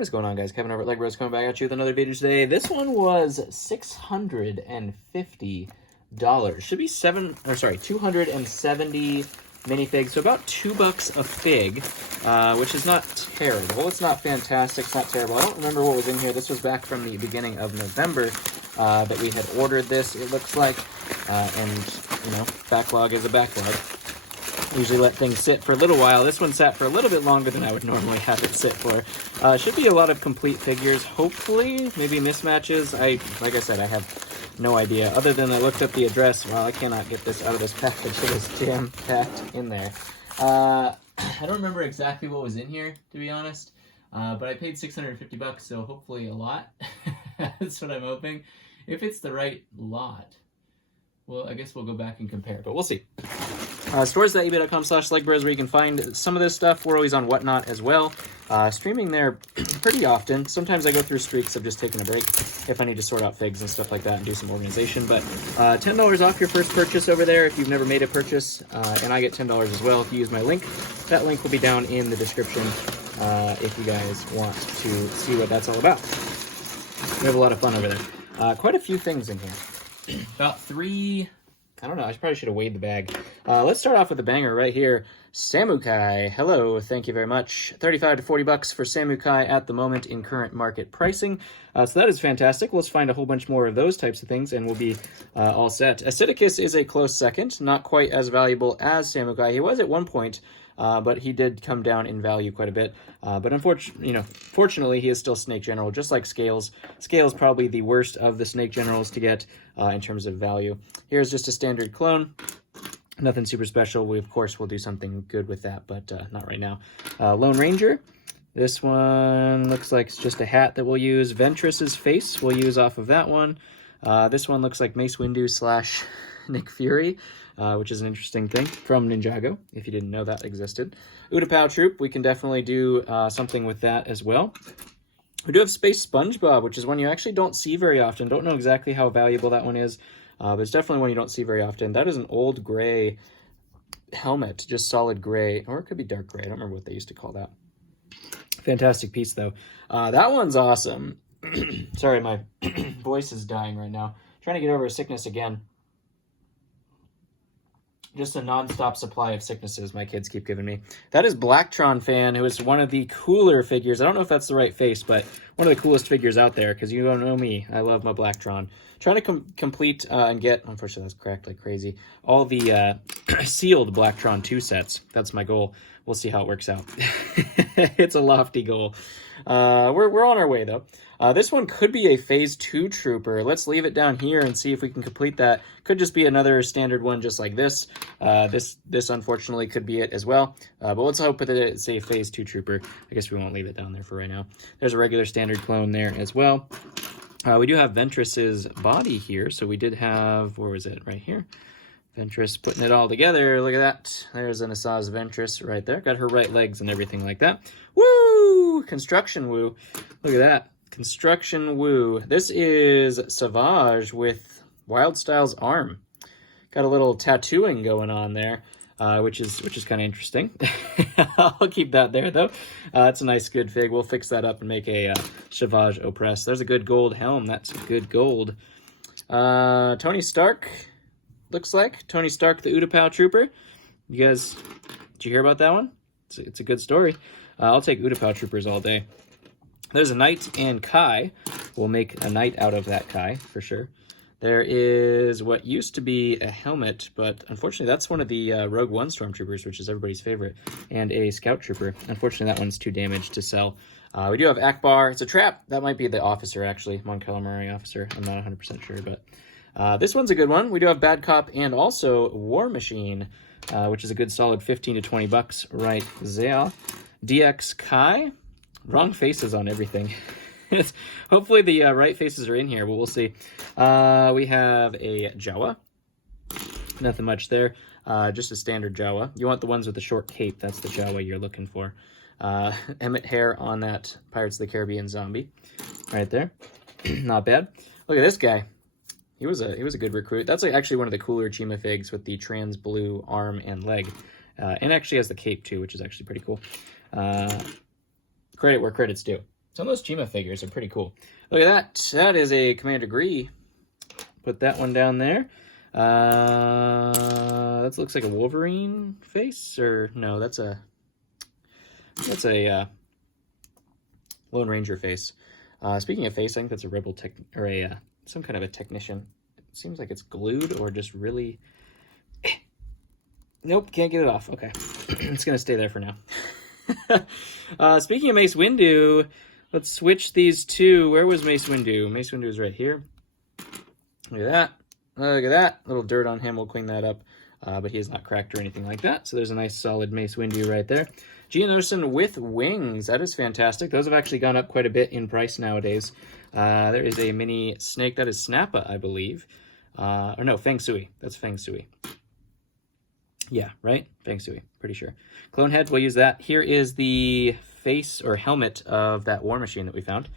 What is going on, guys? Kevin over at Legbros coming back at you with another video today. This one was $650. Should be 270 minifigs, so about $2 a fig, which is not terrible. It's not fantastic, it's not terrible. I don't remember what was in here. This was back from the beginning of November that we had ordered this, it looks like. And, you know, backlog is a backlog. Usually let things sit for a little while. This one sat for a little bit longer than I would normally have it sit for. Should be a lot of complete figures, hopefully. Maybe mismatches. Like I said, I have no idea. Other than I looked up the address. Well, I cannot get this out of this package. It is jam-packed in there. I don't remember exactly what was in here, to be honest. But I paid $650, so hopefully a lot. That's what I'm hoping. If it's the right lot, well, I guess we'll go back and compare, but we'll see. Stores.ebay.com/Legbros, where you can find some of this stuff. We're always on Whatnot as well. Streaming there pretty often. Sometimes I go through streaks of just taking a break if I need to sort out figs and stuff like that and do some organization. But $10 off your first purchase over there if you've never made a purchase. And I get $10 as well if you use my link. That link will be down in the description if you guys want to see what that's all about. We have a lot of fun over there. Quite a few things in here. About three... I don't know, I probably should have weighed the bag. Let's start off with the banger right here. Samukai, hello, thank you very much. $35 to $40 for Samukai at the moment in current market pricing. So that is fantastic. Let's find a whole bunch more of those types of things and we'll be all set. Acidicus is a close second, not quite as valuable as Samukai. He was at one point, but he did come down in value quite a bit. But fortunately, he is still Snake General, just like Scales. Scales probably the worst of the Snake Generals to get in terms of value. Here's just a standard clone. Nothing super special. We, of course, will do something good with that, but not right now. Lone Ranger. This one looks like it's just a hat that we'll use. Ventress's face we'll use off of that one. This one looks like Mace Windu / Nick Fury. Which is an interesting thing from Ninjago, if you didn't know that existed. Utapau Troop, we can definitely do something with that as well. We do have Space SpongeBob, which is one you actually don't see very often. Don't know exactly how valuable that one is, but it's definitely one you don't see very often. That is an old gray helmet, just solid gray, or it could be dark gray. I don't remember what they used to call that. Fantastic piece, though. That one's awesome. Sorry, my voice is dying right now. Trying to get over a sickness again. Just a non-stop supply of sicknesses my kids keep giving me. That is Blacktron Fan, who is one of the cooler figures. I don't know if that's the right face, but one of the coolest figures out there, because you don't know me. I love my Blacktron. Trying to complete and get, unfortunately that's cracked like crazy, all the sealed Blacktron 2 sets. That's my goal. We'll see how it works out. It's a lofty goal. We're on our way, though. This one could be a Phase 2 Trooper. Let's leave it down here and see if we can complete that. Could just be another standard one just like this. This unfortunately could be it as well. But let's hope that it's a Phase 2 Trooper. I guess we won't leave it down there for right now. There's a regular standard clone there as well. We do have Ventress's body here. So we did have, where was it? Right here. Ventress putting it all together. Look at that. There's an Asajj Ventress right there. Got her right legs and everything like that. Woo! Construction Woo. Look at that. Construction Woo. This is Savage with Wildstyle's arm. Got a little tattooing going on there, which is kind of interesting. I'll keep that there though. It's a nice good fig. We'll fix that up and make a Savage Oppress. There's a good gold helm. That's good gold. Tony Stark. Looks like Tony Stark, the Utapau Trooper. You guys, did you hear about that one? It's a good story. I'll take Utapau Troopers all day. There's a Knight and Kai. We'll make a Knight out of that Kai, for sure. There is what used to be a helmet, but unfortunately that's one of the Rogue One Stormtroopers, which is everybody's favorite, and a Scout Trooper. Unfortunately, that one's too damaged to sell. We do have Akbar. It's a trap. That might be the officer, actually, Mon Calamari officer. I'm not 100% sure, but this one's a good one. We do have Bad Cop and also War Machine, which is a good solid 15 to 20 bucks right there. DX Kai. Wrong faces on everything. Hopefully the right faces are in here, but we'll see. We have a Jawa. Nothing much there. Just a standard Jawa. You want the ones with the short cape. That's the Jawa you're looking for. Emmett hair on that Pirates of the Caribbean zombie. Right there. Not bad. Look at this guy. He was a good recruit. That's actually one of the cooler Chima figs with the trans blue arm and leg. And actually has the cape too, which is actually pretty cool. Credit where credit's due. Some of those Chima figures are pretty cool. Look at that. That is a Commander Gree. Put that one down there. That looks like a Wolverine face, or no, that's a Lone Ranger face. Speaking of face, I think that's a Rebel tech, or a some kind of a technician. It seems like it's glued or just really. Nope, can't get it off. Okay, it's gonna stay there for now. Speaking of Mace Windu, let's switch these two. Where was Mace Windu? Mace Windu is right here. Look at that. Look at that. Little dirt on him. We'll clean that up. But he is not cracked or anything like that. So there's a nice solid Mace Windu right there. Geonosian with wings. That is fantastic. Those have actually gone up quite a bit in price nowadays. There is a mini snake. That is Snappa, I believe. Or no, Feng Sui. That's Feng Sui. Yeah, right? Feng Sui. Pretty sure. Clone head, we'll use that. Here is the face or helmet of that War Machine that we found.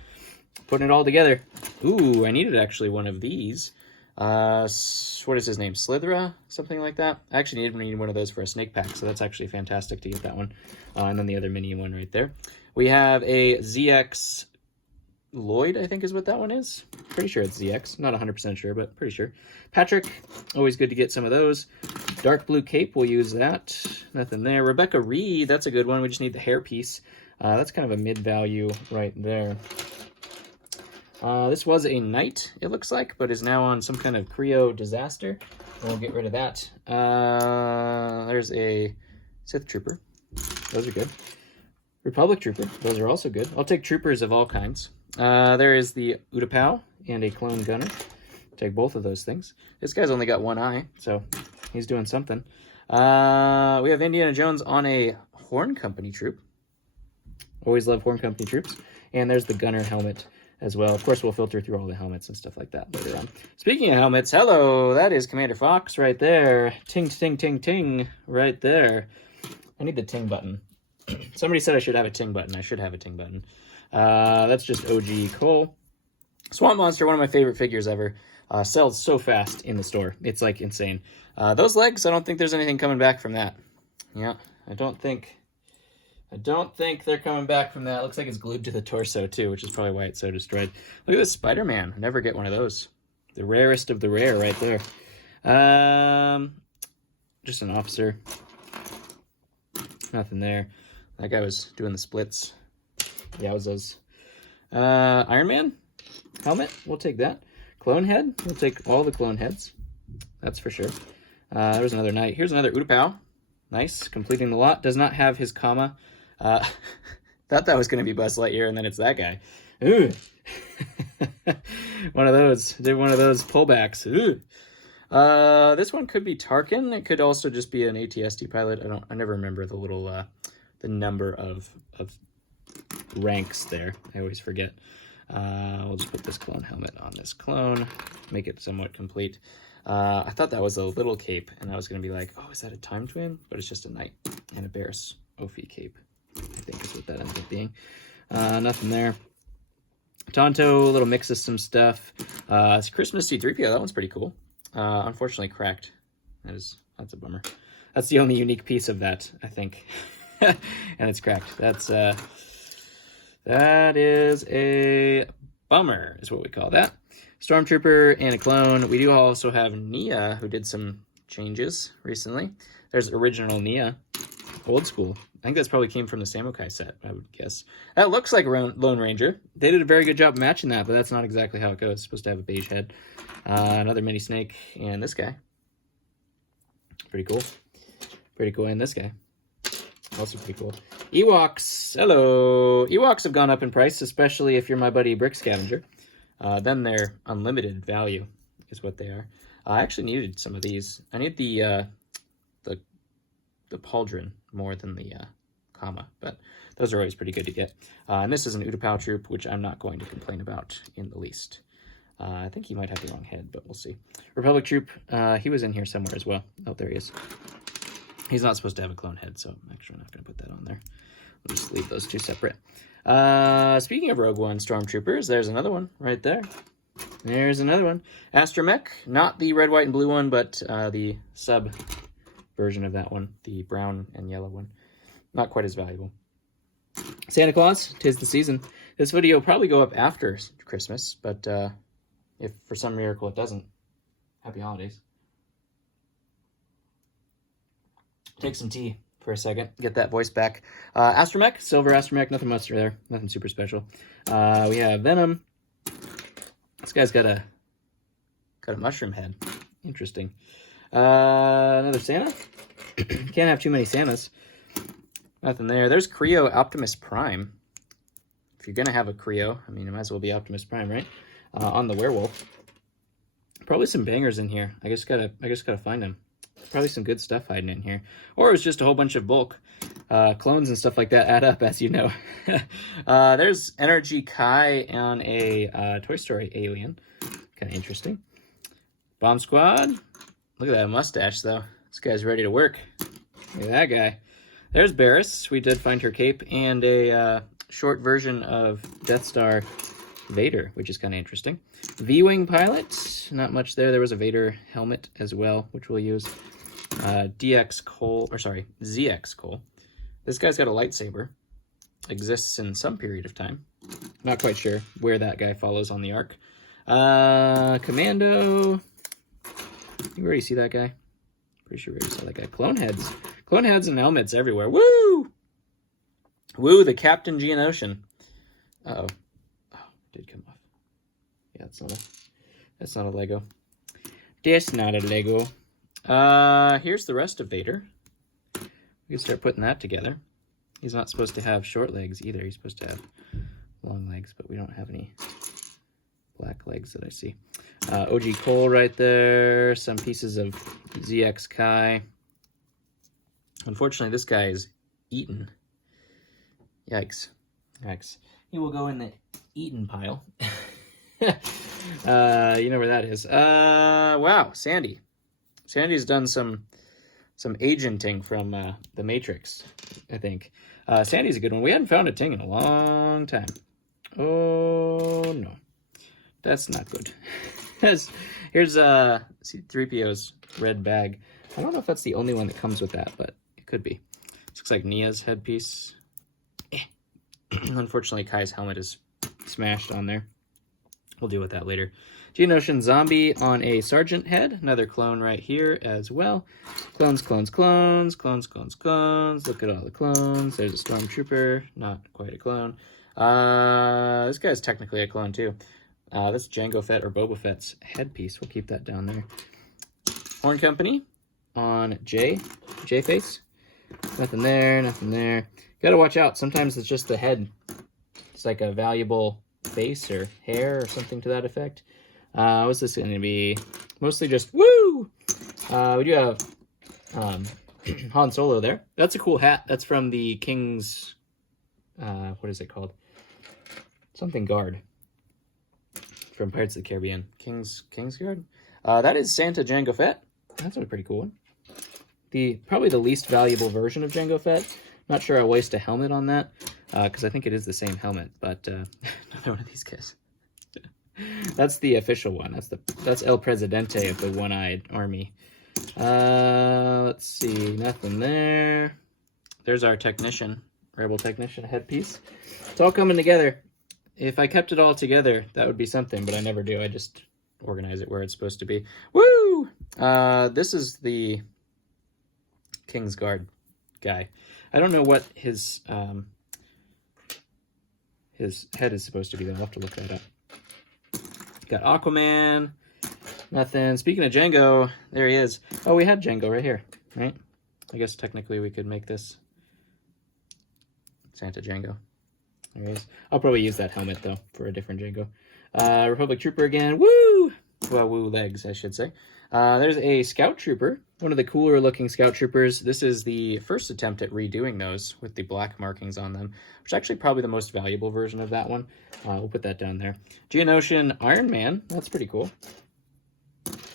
Putting it all together. Ooh, I needed actually one of these. What is his name? Slithra? Something like that. I actually needed one of those for a snake pack, so that's actually fantastic to get that one. And then the other mini one right there. We have a ZX Lloyd, I think is what that one is. Pretty sure it's ZX. Not 100% sure, but pretty sure. Patrick, always good to get some of those. Dark blue cape, we'll use that. Nothing there. Rebecca Reed, that's a good one. We just need the hair piece. That's kind of a mid-value right there. This was a knight, it looks like, but is now on some kind of Creo disaster. We'll get rid of that. There's a Sith Trooper. Those are good. Republic Trooper. Those are also good. I'll take Troopers of all kinds. There is the Utapau and a Clone Gunner. Take both of those things. This guy's only got one eye, so he's doing something. We have Indiana Jones on a Horn Company troop. Always love Horn Company troops. And there's the Gunner helmet as well. Of course, we'll filter through all the helmets and stuff like that later on. Speaking of helmets, hello, that is Commander Fox right there. Ting, ting, ting, ting, right there. I need the ting button. Somebody said I should have a ting button. I should have a ting button. That's just OG Cole. Swamp Monster, one of my favorite figures ever. Sells so fast in the store. It's like insane. Those legs, I don't think there's anything coming back from that. Yeah, I don't think they're coming back from that. Looks like it's glued to the torso too, which is probably why it's so destroyed. Look at this Spider-Man. I never get one of those. The rarest of the rare right there. Just an officer. Nothing there. That guy was doing the splits. Yeah, it was those. Iron Man helmet. We'll take that. Clone head. We'll take all the clone heads. That's for sure. There's another knight. Here's another Utapau. Nice. Completing the lot. Does not have his comma. Thought that was going to be Buzz Lightyear, and then it's that guy. Ooh. One of those. Did one of those pullbacks. Ooh. This one could be Tarkin. It could also just be an AT-ST pilot. I never remember the little the number of ranks there. I always forget. We'll just put this clone helmet on this clone, make it somewhat complete. I thought that was a little cape, and I was going to be like, oh, is that a time twin? But it's just a knight and a Barris Ophi cape, I think is what that ends up being. Nothing there. Tonto, a little mix of some stuff. It's Christmas C-3PO. That one's pretty cool. Unfortunately cracked. That's a bummer. That's the only unique piece of that, I think. And it's cracked. That is a bummer, is what we call that. Stormtrooper and a clone. We do also have Nia, who did some changes recently. There's original Nia, old school. I think that's probably came from the Samukai set, I would guess. That looks like Lone Ranger. They did a very good job matching that, but that's not exactly how it goes. It's supposed to have a beige head. Another mini snake, and this guy. Pretty cool. Pretty cool, and this guy. Also pretty cool. Ewoks. Hello. Ewoks have gone up in price, especially if you're my buddy Brick Scavenger. Then they're unlimited value is what they are. I actually needed some of these. I need the pauldron more than the comma, but those are always pretty good to get. And this is an Utapau troop, which I'm not going to complain about in the least. I think he might have the wrong head, but we'll see. Republic troop, he was in here somewhere as well. Oh, there he is. He's not supposed to have a clone head, so I'm actually not going to put that on there. We'll just leave those two separate. Speaking of Rogue One Stormtroopers, there's another one right there. There's another one. Astromech, not the red, white, and blue one, but the sub version of that one, the brown and yellow one. Not quite as valuable. Santa Claus, 'tis the season. This video will probably go up after Christmas, but if for some miracle it doesn't, happy holidays. Take some tea for a second, get that voice back. Astromech, silver Astromech, nothing much there, nothing super special. We have Venom. This guy's got a mushroom head. Interesting. Another Santa. Can't have too many Santas. Nothing there. There's Creo Optimus Prime. If you're gonna have a Creo, I mean, it might as well be Optimus Prime, right? On the werewolf. Probably some bangers in here. I just gotta find them. Probably some good stuff hiding in here. Or it was just a whole bunch of bulk. Clones and stuff like that add up, as you know. There's Energy Kai on a Toy Story alien. Kind of interesting. Bomb Squad. Look at that mustache, though. This guy's ready to work. Look at that guy. There's Barris. We did find her cape and a short version of Death Star Vader, which is kind of interesting. V-Wing pilot. Not much there. There was a Vader helmet as well, which we'll use. ZX Cole. This guy's got a lightsaber. Exists in some period of time. Not quite sure where that guy follows on the arc. Commando. You already see that guy? Pretty sure we already saw that guy. Clone heads. Clone heads and helmets everywhere. Woo! Woo, the Captain Geonosian. Uh-oh. Oh, it did come off. Yeah, that's not a Lego. That's not a Lego. Here's the rest of Vader. We can start putting that together. He's not supposed to have short legs either. He's supposed to have long legs, but we don't have any black legs that I see. OG Cole right there. Some pieces of ZX Kai. Unfortunately, this guy is eaten. Yikes. Yikes. He will go in the eaten pile. You know where that is. Wow, Sandy. Sandy's done some agenting from the Matrix, I think. Sandy's a good one. We hadn't found a Ting in a long time. Oh, no. That's not good. Here's C-3PO's red bag. I don't know if that's the only one that comes with that, but it could be. This looks like Nia's headpiece. Unfortunately, Kai's helmet is smashed on there. We'll deal with that later. Geonosian Zombie on a Sergeant head. Another clone right here as well. Clones, clones, clones, clones, clones, clones. Look at all the clones. There's a Stormtrooper. Not quite a clone. This guy's technically a clone too. That's Jango Fett or Boba Fett's headpiece. We'll keep that down there. Horn Company on J-face. Nothing there, nothing there. Gotta watch out. Sometimes it's just the head. It's like a valuable face or hair or something to that effect. What's this going to be? Mostly just woo! We do have Han Solo there. That's a cool hat. That's from the King's... what is it called? Something Guard. From Pirates of the Caribbean. King's Guard? That is Santa Jango Fett. That's a pretty cool one. Probably the least valuable version of Jango Fett. Not sure I'll waste a helmet on that, because I think it is the same helmet, but another one of these guys. That's the official one. That's El Presidente of the one-eyed army. Let's see, nothing there. There's our technician, Rebel Technician headpiece. It's all coming together. If I kept it all together, that would be something, but I never do. I just organize it where it's supposed to be. Woo! This is the King's Guard guy. I don't know what his head is supposed to be, though. I'll have to look that up. Got Aquaman. Nothing. Speaking of Jango, there he is. Oh, we had Jango right here, right? I guess technically we could make this Santa Jango. There he is. I'll probably use that helmet, though, for a different Jango. Republic Trooper again. Woo! Well, woo legs, I should say. There's a Scout Trooper, one of the cooler looking Scout Troopers. This is the first attempt at redoing those with the black markings on them, which is actually probably the most valuable version of that one. We'll put that down there. Geonosian Iron Man, that's pretty cool.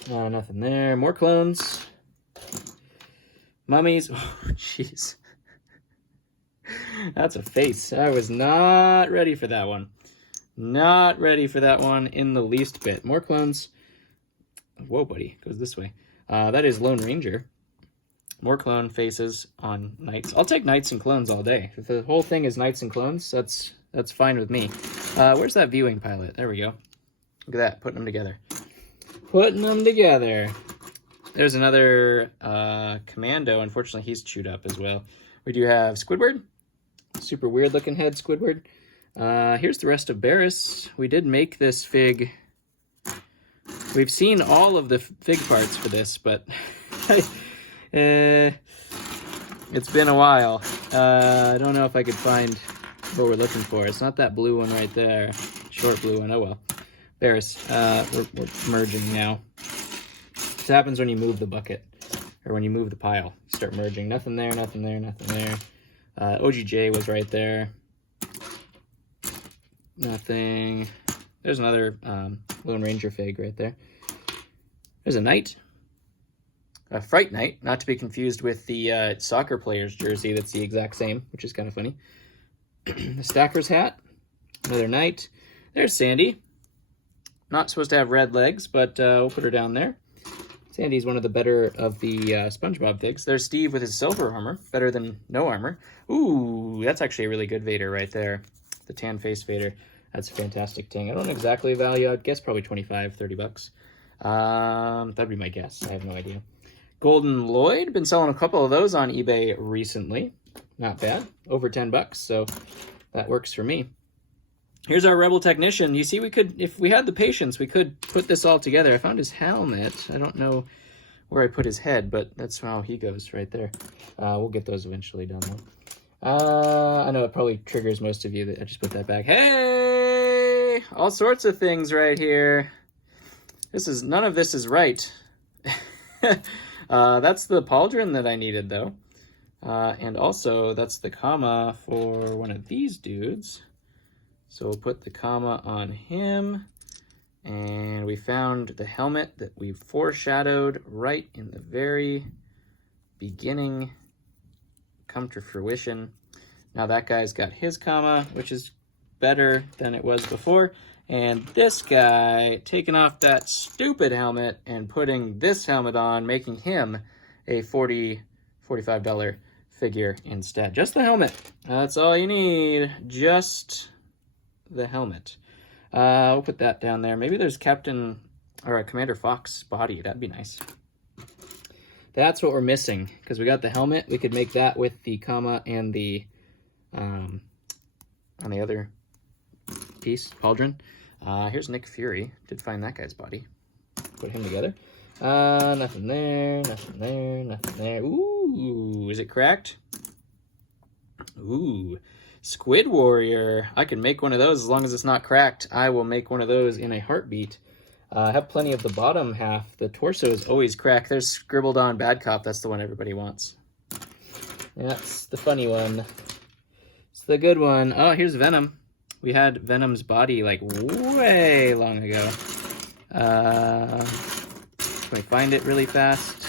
Nothing there. More clones. Mummies. Oh, jeez. That's a face. I was not ready for that one. Not ready for that one in the least bit. More clones. Whoa, buddy. Goes this way. That is Lone Ranger. More clone faces on knights. I'll take knights and clones all day. If the whole thing is knights and clones, that's fine with me. Where's that viewing pilot? There we go. Look at that, putting them together. Putting them together. There's another Commando. Unfortunately, he's chewed up as well. We do have Squidward. Super weird looking head Squidward. Here's the rest of Barris. We did make this fig. We've seen all of the fig parts for this, but it's been a while. I don't know if I could find what we're looking for. It's not that blue one right there. Short blue one. Oh well. Barris. We're merging now. This happens when you move the bucket, or when you move the pile. You start merging. Nothing there, nothing there, nothing there. OGJ was right there. Nothing. There's another Lone Ranger fig right there. There's a knight. A Fright Knight, not to be confused with the soccer player's jersey that's the exact same, which is kind of funny. The Stacker's hat. Another knight. There's Sandy. Not supposed to have red legs, but we'll put her down there. Sandy's one of the better of the SpongeBob figs. There's Steve with his silver armor. Better than no armor. Ooh, that's actually a really good Vader right there. The tan face Vader. That's a fantastic thing. I don't know exactly the value. I'd guess probably 25, 30 bucks. That'd be my guess. I have no idea. Golden Lloyd. Been selling a couple of those on eBay recently. Not bad. Over 10 bucks, so that works for me. Here's our Rebel Technician. You see, we could, if we had the patience, we could put this all together. I found his helmet. I don't know where I put his head, but that's how he goes right there. We'll get those eventually done, though. I know it probably triggers most of you that I just put that back. Hey! All sorts of things right here. None of this is right. That's the pauldron that I needed, though. And also, that's the comma for one of these dudes. So we'll put the comma on him. And we found the helmet that we foreshadowed right in the very beginning. Come to fruition. Now that guy's got his comma, which is better than it was before. And this guy taking off that stupid helmet and putting this helmet on, making him a $45 figure instead. Just the helmet. That's all you need. Just the helmet. We'll put that down there. Maybe there's Captain or a Commander Fox body. That'd be nice. That's what we're missing, because we got the helmet. We could make that with the comma and the on the other piece, pauldron. Here's Nick Fury. Did find that guy's body. Put him together. Nothing there, nothing there, nothing there. Ooh, is it cracked? Ooh, Squid Warrior. I can make one of those as long as it's not cracked. I will make one of those in a heartbeat. I have plenty of the bottom half. The torso is always cracked. There's scribbled on Bad Cop. That's the one everybody wants. That's the funny one. It's the good one. Oh, here's Venom. We had Venom's body like way long ago. Can we find it really fast?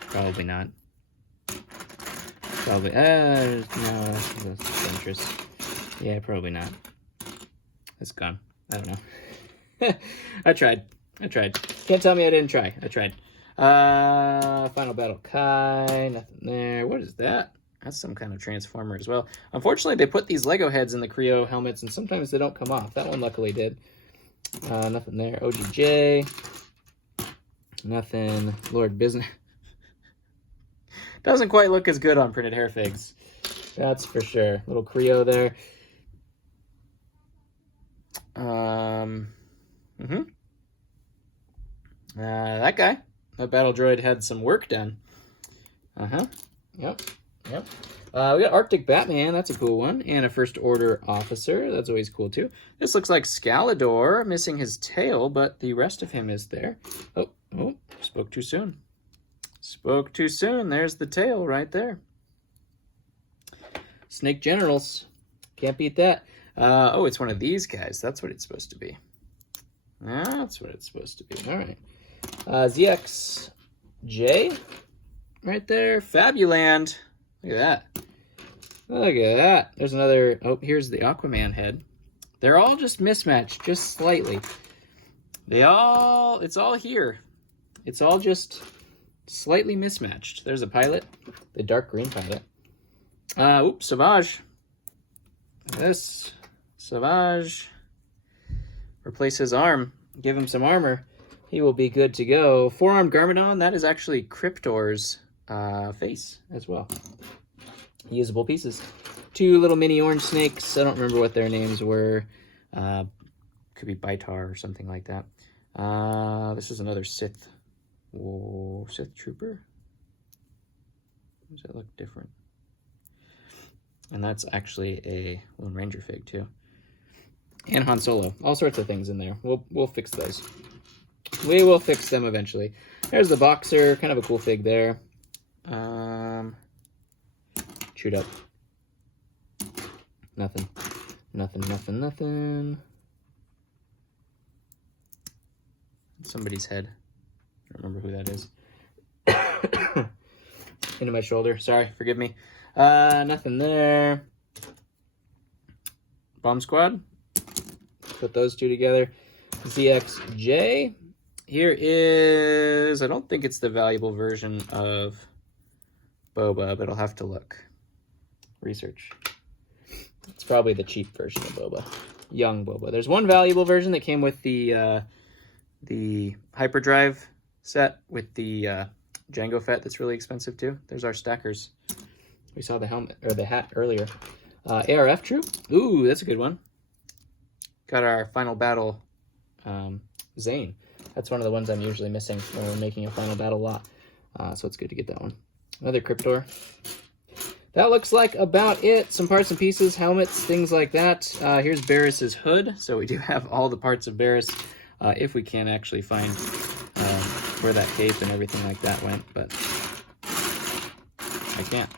Probably not. Probably. No, that's dangerous. Yeah, probably not. It's gone. I don't know. I tried. Can't tell me I didn't try. I tried. Final Battle Kai. Nothing there. What is that? That's some kind of transformer as well. Unfortunately, they put these Lego heads in the Creo helmets, and sometimes they don't come off. That one luckily did. Nothing there. OGJ. Nothing. Lord Business. Doesn't quite look as good on printed hair figs. That's for sure. Little Creo there. That guy. That battle droid had some work done. Yep. We got Arctic Batman. That's a cool one. And a First Order officer. That's always cool, too. This looks like Scalador, missing his tail, but the rest of him is there. Oh, spoke too soon. Spoke too soon. There's the tail right there. Snake Generals. Can't beat that. Oh, it's one of these guys. That's what it's supposed to be. That's what it's supposed to be. All right. ZXJ. Right there. Fabuland. Look at that. Look at that. There's another. Oh, here's the Aquaman head. They're all just mismatched, just slightly. It's all here. It's all just slightly mismatched. There's a pilot, the dark green pilot. Savage. This Savage. Replace his arm. Give him some armor. He will be good to go. Four-armed Garmadon. That is actually Cryptor's face as well. Usable pieces. Two little mini orange snakes. I don't remember what their names were. Could be Baitar or something like that. This is another Sith. Whoa, Sith Trooper? Does that look different? And that's actually a Lone Ranger fig too. And Han Solo. All sorts of things in there. We'll fix those. We will fix them eventually. There's the Boxer. Kind of a cool fig there. Chewed up. Nothing. Nothing. Somebody's head. I don't remember who that is. Into my shoulder. Sorry, forgive me. Nothing there. Bomb Squad. Put those two together. ZXJ. Here is... I don't think it's the valuable version of Boba, but I'll have to look. Research. It's probably the cheap version of Boba. Young Boba. There's one valuable version that came with the hyperdrive set with the Jango Fett that's really expensive too. There's our stackers. We saw the helmet or the hat earlier. ARF Troop. Ooh, that's a good one. Got our Final Battle Zane. That's one of the ones I'm usually missing when we're making a Final Battle lot. So it's good to get that one. Another Cryptor. That looks like about it. Some parts and pieces, helmets, things like that. Here's Barris's hood. So we do have all the parts of Barris, if we can actually find where that cape and everything like that went, but I can't.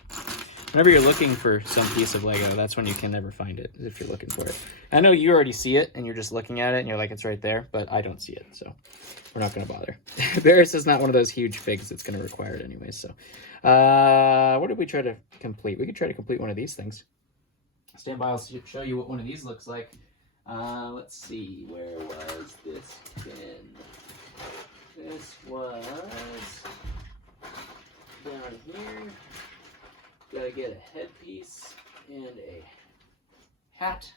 Whenever you're looking for some piece of Lego, that's when you can never find it, if you're looking for it. I know you already see it, and you're just looking at it, and you're like, it's right there, but I don't see it, so we're not going to bother. Barris is not one of those huge figs that's going to require it anyway, so. What did we try to complete? We could try to complete one of these things. Stand by, I'll show you what one of these looks like. Let's see, where was this pin? This was down here. Gotta get a headpiece and a hat.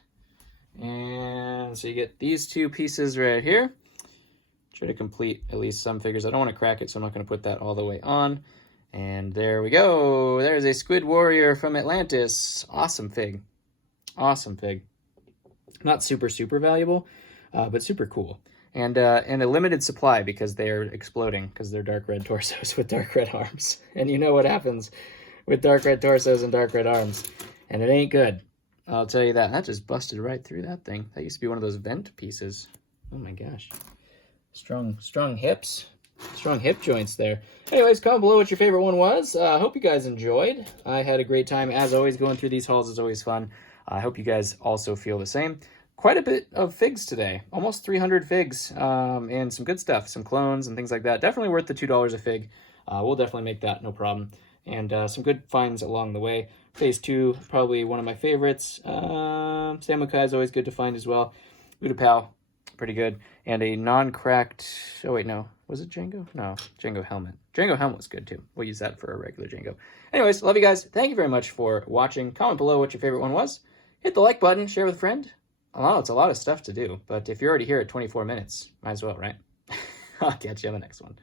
And so you get these two pieces right here. Try to complete at least some figures. I don't want to crack it, so I'm not going to put that all the way on. And there we go. There's a Squid Warrior from Atlantis. Awesome fig. Awesome fig. Not super valuable, but super cool. And a limited supply because they're exploding because they're dark red torsos with dark red arms. And you know what happens with dark red torsos and dark red arms. And it ain't good. I'll tell you that. That just busted right through that thing. That used to be one of those vent pieces. Oh my gosh. Strong hips. Strong hip joints there. Anyways, comment below what your favorite one was. I hope you guys enjoyed. I had a great time. As always, going through these hauls is always fun. I hope you guys also feel the same. Quite a bit of figs today. Almost 300 figs. And some good stuff. Some clones and things like that. Definitely worth the $2 a fig. We'll definitely make that, no problem. And some good finds along the way. Phase 2, probably one of my favorites. Samukai is always good to find as well. Utapau, pretty good. And a non-cracked... Oh, wait, no. Was it Jango? No, Jango helmet. Jango helmet was good, too. We'll use that for a regular Jango. Anyways, love you guys. Thank you very much for watching. Comment below what your favorite one was. Hit the like button. Share with a friend. I know it's a lot of stuff to do, but if you're already here at 24 minutes, might as well, right? I'll catch you on the next one.